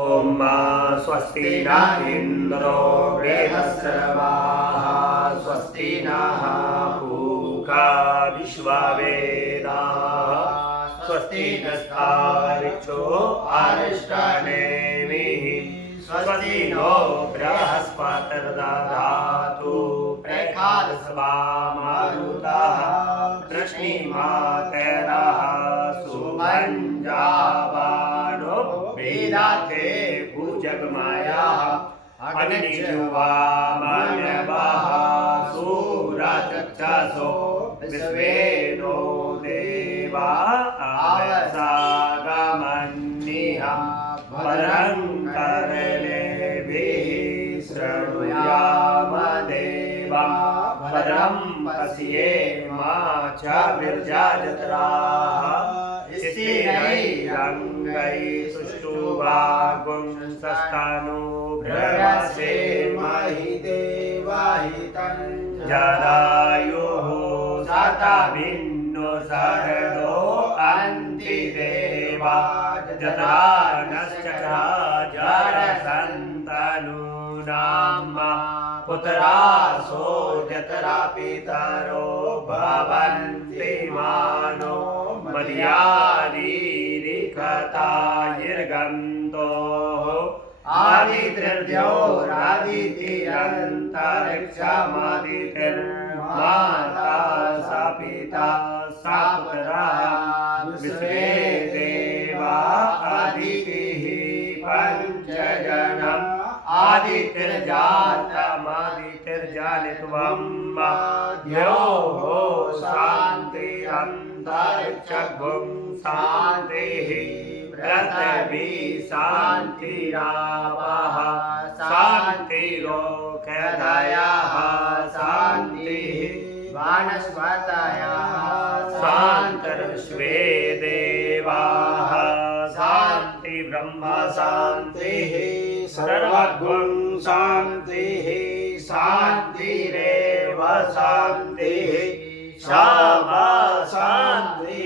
ॐ स्वस्ति न इन्द्रो बृहस्रवाः स्वस्ति नः पूषा विश्ववेदाः स्वस्ति नस्तार्क्ष्यो अरिष्टनेमिः स्वस्ति नो बृहस्पतिर्दधातु प्रेखादस्वामरुतः वृष्णिमातरः सुमञ्जावानो वेदाते भुजगमायाः अग्निजुवामन्यवः सूरचक्षसो विश्वेनो देवा आवसागमन्निः भद्रं कर्णेभिः शृणुयाम देवा भद्रं पश्येम च विर्जत्राः स्थिरैरङ्गैः सुष्ठुवागुंसस्तनो ब्रह्मसेमहि देवाहितं जरायुः शतभिन्नो शरदो अन्तिदेवा जत्रा नश्चक्रा जरसन्तनूनां पुत्रासो जत्रा पितरो भवन्ति मानो मर्यादिरिकतायिर्गन्तोः आदित्योरादितिरन्तरिक्षमादितिर्माता सा पिता सा पुत्रः विश्वे देवा आदितिः पञ्चजनम् आदितिर्जातमादितिर्जालित्वं द्योः शान्तिरन्तरिक्षभुं शान्तिः पृथिवी शान्तिरापः शान्तिरोषधयः शान्तिः वनस्पतयः शान्तिर्विश्वे देवाः शान्ति ब्रह्म शान्तिः सर्वगुं शान्तिः शान्तिरेव शान्तिः शामा शान्ति